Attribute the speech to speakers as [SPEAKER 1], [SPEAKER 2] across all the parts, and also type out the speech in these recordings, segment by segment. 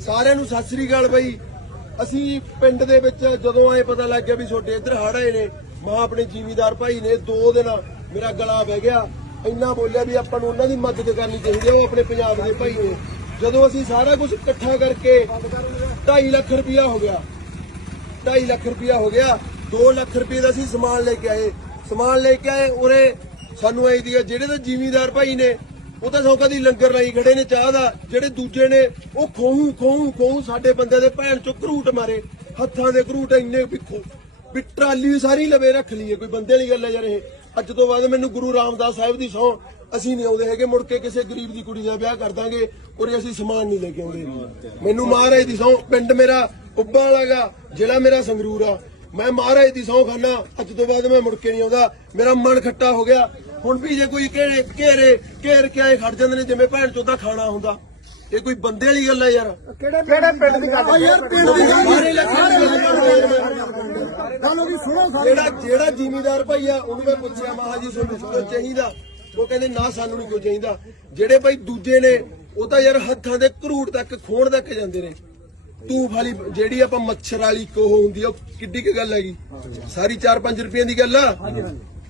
[SPEAKER 1] ਸਾਰਿਆਂ ਨੂੰ ਸਤਿ ਸ੍ਰੀ ਅਕਾਲ ਬਾਈ। ਅਸੀਂ ਪਿੰਡ ਦੇ ਵਿੱਚ ਜਦੋਂ ਆਏ ਪਤਾ ਲੱਗ ਗਿਆ ਵੀ ਛੋਟੇ ਇੱਧਰ ਹੜ ਆਏ ਨੇ। ਮਾਂ ਆਪਣੇ ਜ਼ਿਮੀਦਾਰ ਭਾਈ ਨੇ ਦੋ ਦਿਨ ਮੇਰਾ ਗਲਾ ਬਹਿ ਗਿਆ। ਇੰਨਾ ਬੋਲਿਆ ਵੀ ਆਪਾਂ ਨੂੰ ਉਹਨਾਂ ਦੀ ਮਦਦ ਕਰਨੀ ਚਾਹੀਦੀ ਹੈ ਉਹ ਆਪਣੇ ਪੰਜਾਬ ਦੇ ਭਾਈ ਨੇ। ਜਦੋਂ ਅਸੀਂ ਸਾਰਾ ਕੁਝ ਇਕੱਠਾ ਕਰਕੇ 2.5 ਲੱਖ ਰੁਪਇਆ ਹੋ ਗਿਆ। 2.5 ਲੱਖ ਰੁਪਇਆ ਹੋ ਗਿਆ। 2 ਲੱਖ ਰੁਪਏ ਦਾ ਅਸੀਂ ਸਮਾਨ ਲੈ ਕੇ ਆਏ। ਸਮਾਨ ਲੈ ਕੇ ਆਏ, ਉਰੇ ਸਾਨੂੰ ਆਈ ਦੀ ਜਿਹੜੇ ਤਾਂ ਜ਼ਿਮੀਦਾਰ ਭਾਈ ਨੇ ਉਹ ਤਾਂ ਸੌਕਾ ਦੀ ਲੰਗਰ ਲਾਈ ਖੜੇ ਨੇ, ਚਾਹ ਦਾ। ਜਿਹੜੇ ਦੂਜੇ ਨੇ, ਉਹ ਖੋਹੂ ਖੋਹੂ ਖੋਹੂ ਸਾਡੇ ਬੰਦੇ ਦੇ ਭੈਣ ਚੋਂ ਘਰੂਟ ਮਾਰੇ। ਹੱਥਾਂ ਦੇ ਘਰੂਟ ਇੰਨੇ ਪਿੱਖੋ ਵੀ ਟਰਾਲੀ ਸਾਰੀ ਲਵੇ ਰੱਖ ਲਈਏ, ਕੋਈ ਬੰਦੇ ਵਾਲੀ ਗੱਲ ਹੈ ਯਾਰ ਇਹ। ਅੱਜ ਤੋਂ ਬਾਅਦ ਮੈਨੂੰ ਗੁਰੂ ਰਾਮਦਾਸ ਸਾਹਿਬ ਦੀ ਸਹੁੰ ਅਸੀਂ ਨਹੀਂ ਆਉਂਦੇ ਹੈਗੇ, ਮੁੜ ਕੇ ਕਿਸੇ ਗਰੀਬ ਦੀ ਕੁੜੀ ਦਾ ਵਿਆਹ ਕਰ ਦਾਂਗੇ ਔਰ ਅਸੀਂ ਸਮਾਨ ਨਹੀਂ ਲੈ ਕੇ ਆਉਂਦੇ। ਮੈਨੂੰ ਮਹਾਰਾਜ ਦੀ ਸਹੁੰ ਪਿੰਡ ਮੇਰਾ ਉੱਬਾ ਵਾਲਾਗਾ ਜਿਹੜਾ ਮੇਰਾ ਸੰਗਰੂਰ ਆ। ਮੈਂ ਮਹਾਰਾਜ ਦੀ ਸਹੁੰ ਖਾਨਾ, ਅੱਜ ਤੋਂ ਬਾਅਦ ਮੈਂ ਮੁੜ ਕੇ ਨਹੀਂ ਆਉਂਦਾ। ਮੇਰਾ ਮਨ ਖੱਟਾ ਹੋ ਗਿਆ। ਹੁਣ ਵੀ ਜੇ ਕੋਈ ਘੇਰੇ ਘੇਰੇ ਘੇਰ ਕੇ ਆਏ ਖੜ ਜਾਂਦੇ ਨੇ ਜਿਵੇਂ ਭੈਣ ਚੋਦਾ ਖਾਣਾ ਹੁੰਦਾ। ਇਹ ਕੋਈ ਬੰਦੇ ਵਾਲੀ ਗੱਲ ਹੈ ਯਾਰ।
[SPEAKER 2] ਕਿਹੜੇ ਕਿਹੜੇ ਪਿੰਡ ਦੀ ਗੱਲ ਆ? ਯਾਰ ਪਿੰਡ ਦੀ ਗੱਲ।
[SPEAKER 1] ਗੱਲ
[SPEAKER 2] ਉਹਦੀ ਸੁਣੋ ਸਾਰੀ।
[SPEAKER 1] ਜਿਹੜਾ ਜਿਹੜਾ ਜ਼ਿਮੀਦਾਰ ਭਾਈ ਆ ਉਹਨੂੰ ਮੈਂ ਪੁੱਛਿਆ ਮਹਾ ਜੀ ਤੁਹਾਨੂੰ ਕੁਝ ਚਾਹੀਦਾ। ਉਹ ਕਹਿੰਦੇ ਨਾ ਸਾਨੂੰ ਨਹੀਂ ਕੋਈ ਚਾਹੀਦਾ। ਜਿਹੜੇ ਭਾਈ ਦੂਜੇ ਨੇ ਉਹ ਤਾਂ ਯਾਰ ਹੱਥਾਂ ਦੇ ਘਰੂਟ ਤੱਕ ਖੋਣ ਤੱਕ ਜਾਂਦੇ ਨੇ। ਤੂੰ ਵਾਲੀ ਜਿਹੜੀ ਆਪਾਂ ਮੱਛਰ ਵਾਲੀ ਕੋਹ ਹੁੰਦੀ ਆ ਉਹ ਕਿੱਡੀ ਕੀ ਗੱਲ ਹੈਗੀ? ਸਾਰੀ 4-5 ਰੁਪਏ ਦੀ ਗੱਲ ਆ?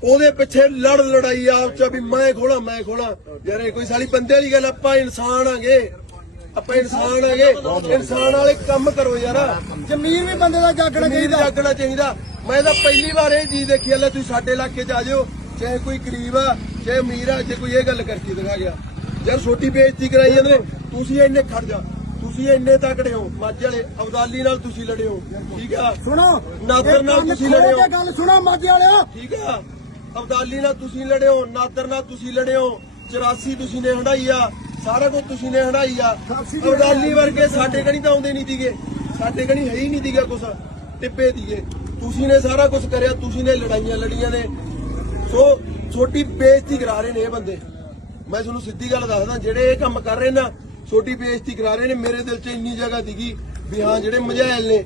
[SPEAKER 1] ਉਹਦੇ ਪਿੱਛੇ ਲੜ ਲੜਾਈ ਆਪ ਚ ਵੀ ਮੈਂ ਖੋਲਾਂ ਮੈਂ ਖੋਲਾਂ। ਯਾਰ ਇਹ ਕੋਈ ਸਾਲੀ ਬੰਦੇ ਵਾਲੀ ਗੱਲ ਆਪਾਂ ਇਨਸਾਨ ਆਂਗੇ। ਆਪਾਂ ਇਨਸਾਨ ਆਂਗੇ। ਇਨਸਾਨ ਵਾਲੇ ਕੰਮ ਕਰੋ ਯਾਰ।
[SPEAKER 2] ਜ਼ਮੀਰ ਵੀ ਬੰਦੇ ਦਾ ਜਾਗਣਾ ਚਾਹੀਦਾ।
[SPEAKER 1] ਜਾਗਣਾ ਚਾਹੀਦਾ। ਮੈਂ ਤਾਂ ਪਹਿਲੀ ਵਾਰ ਇਹ ਚੀਜ਼ ਦੇਖੀ ਅੱਲਾ ਤੁਸੀਂ ਸਾਡੇ ਇਲਾਕੇ 'ਚ ਆ ਜਾਓ ਚਾਹੇ ਕੋਈ ਗਰੀਬ ਆ ਚਾਹੇ ਅਮੀਰ ਆ ਜੇ ਕੋਈ ਇਹ ਗੱਲ ਕਰਕੇ ਦਿਖਾ ਗਿਆ। ਯਾਰ ਛੋਟੀ ਬੇਇੱਜ਼ਤੀ ਕਰਾਈ ਜਾਂਦੇ ਨੇ, ਤੁਸੀਂ ਇੰਨੇ ਖੜ ਜਾ। ਤੁਸੀਂ ਇੰਨੇ ਤਕੜੇ ਹੋ। ਮੱਝ ਵਾਲੇ ਅਬਦਾਲੀ ਨਾਲ ਤੁਸੀਂ ਲੜੇ ਹੋ ਠੀਕ ਆ?
[SPEAKER 2] ਸੁਣੋ।
[SPEAKER 1] ਨਾਦਰ ਨਾਲ ਤੁਸੀਂ
[SPEAKER 2] ਖੋਲ
[SPEAKER 1] ਲੜੇ ਹੋ।
[SPEAKER 2] ਕੇ ਗੱਲ ਸੁਣੋ ਮਾਝੇ ਵਾਲਿਆ
[SPEAKER 1] ਠੀਕ ਆ? ਅਬਦਾਲੀ ਨਾਲ ਤੁਸੀਂ ਲੜੇ ਹੋ ਨਾਦਰ ਨਾਲ ਤੁਸੀਂ ਲੜੇ ਹੋ 84 ਤੁਸੀਂ ਨੇ ਹੰਡਾਈ ਆ ਸਾਰਾ ਕੁਝ ਤੁਸੀਂ ਨੇ ਹੰਡਾਈ ਆ। ਅਬਦਾਲੀ ਵਰਗੇ ਸਾਡੇ ਕਣੀ ਤਾਂ ਆਉਂਦੇ ਨਹੀਂ ਦੀਗੇ ਸਾਡੇ ਕਣੀ ਹੈ ਹੀ ਨਹੀਂ ਦੀਗਾ ਕੁਛ ਟਿੱਪੇ ਦੀਗੇ ਤੁਸੀਂ ਨੇ ਸਾਰਾ ਕੁਝ ਕਰਿਆ ਤੁਸੀਂ ਨੇ ਲੜਾਈਆਂ ਲੜੀਆਂ ਨੇ। ਸੋ ਛੋਟੀ ਬੇਇੱਜ਼ਤੀ ਕਰਾ ਰਹੇ ਨੇ ਇਹ ਬੰਦੇ। ਮੈਂ ਤੁਹਾਨੂੰ ਸਿੱਧੀ ਗੱਲ ਦੱਸਦਾ ਜਿਹੜੇ ਇਹ ਕੰਮ ਕਰ ਰਹੇ ਨਾ ਛੋਟੀ ਬੇਇੱਜ਼ਤੀ ਕਰਾ ਰਹੇ ਨੇ ਮੇਰੇ ਦਿਲ 'ਚ ਇੰਨੀ ਜਗ੍ਹਾ ਦੀਗੀ ਵੀ ਹਾਂ ਜਿਹੜੇ ਮਝੈਲ ਨੇ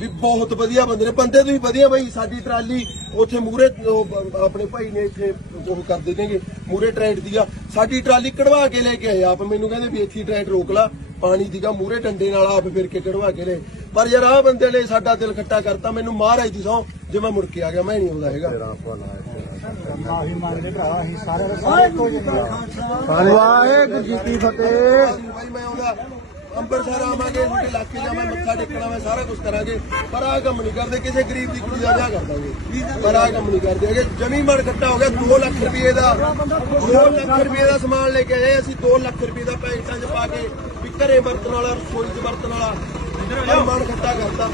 [SPEAKER 1] ਵੀ ਬਹੁਤ ਵਧੀਆ ਬੰਦੇ ਨੇ ਬੰਦੇ ਤੁਸੀਂ ਵਧੀਆ ਬਾਈ ਸਾਡੀ ਟਰਾਲੀ ਉੱਥੇ ਮੂਰੇ ਆਪਣੇ ਭਾਈ ਨੇ ਇੱਥੇ ਉਹ ਕਰ ਦੇਣਗੇ ਮੂਰੇ ਟਰੈਕਟ ਦੀਗਾ ਸਾਡੀ ਟਰਾਲੀ ਕਢਵਾ ਕੇ ਲੈ ਕੇ ਆਏ ਆਪ ਮੈਨੂੰ ਕਹਿੰਦੇ ਵੀ ਇੱਥੇ ਟਰੈਕਟ ਰੋਕ ਲਾ ਪਾਣੀ ਦੀਗਾ ਮੂਰੇ ਡੰਡੇ ਨਾਲ ਆਪ ਫਿਰ ਕੇ ਕਢਵਾ ਕੇ ਲੈ। ਪਰ ਯਾਰ ਆਹ ਬੰਦੇ ਨੇ ਸਾਡਾ ਦਿਲ ਖੱਟਾ ਕਰਤਾ ਮੈਨੂੰ ਮਹਾਰਾਜ ਦੀ ਸਹੁੰ ਜੇ ਮੈਂ ਮੁੜ ਕੇ ਆ ਗਿਆ ਮੈਂ ਨਹੀਂ ਆਉਂਦਾ ਹੈਗਾ।
[SPEAKER 2] ਮਾਫੀ ਮੰਗਦੇ ਭਰਾ ਅਸੀਂ ਸਾਰੇ ਸਾਰੇ। ਵਾਹਿਗੁਰੂ ਜੀ ਕੀ ਫਤਿਹ।
[SPEAKER 1] ਮੈਂ ਆਉਂਦਾ। ਅੰਮ੍ਰਿਤਸਰ ਆਵਾਂਗੇ ਤੁਹਾਡੇ ਇਲਾਕੇ ਜਾਵਾਂ, ਮੱਥਾ ਟੇਕਣਾ ਮੈਂ ਸਾਰਾ ਕੁਝ ਕਰਾਂਗੇ। ਪਰ ਆਹ ਕੰਮ ਨਹੀਂ ਕਰਦੇ, ਕਿਸੇ ਗਰੀਬ ਦੀ ਕੁੜੀ ਦਾ ਵਿਆਹ ਕਰ ਦਾਂਗੇ। ਪਰ ਆਹ ਕੰਮ ਨਹੀਂ ਕਰਦੇ ਹੈਗੇ। ਜਮੀ ਮਨ ਇਕੱਠਾ ਹੋ ਗਿਆ 2 ਲੱਖ ਰੁਪਏ ਦਾ 2 ਲੱਖ ਰੁਪਏ ਦਾ ਸਮਾਨ ਲੈ ਕੇ ਆਏ, ਅਸੀਂ 2 ਲੱਖ ਰੁਪਏ ਦਾ ਪੈਕਟਾਂ 'ਚ ਪਾ ਕੇ ਵੀ ਘਰੇ ਵਰਤਣ ਵਾਲਾ, ਰਸੋਈ 'ਚ ਵਰਤਣ ਵਾਲਾ ਮਨ ਇਕੱਠਾ ਕਰਤਾ,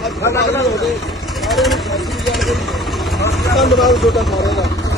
[SPEAKER 1] ਅੱਜ ਹੋ ਗਏ। ਸਾਰਿਆਂ ਨੂੰ ਧੰਨਵਾਦ ਤੁਹਾਡਾ ਸਾਰਿਆਂ ਦਾ।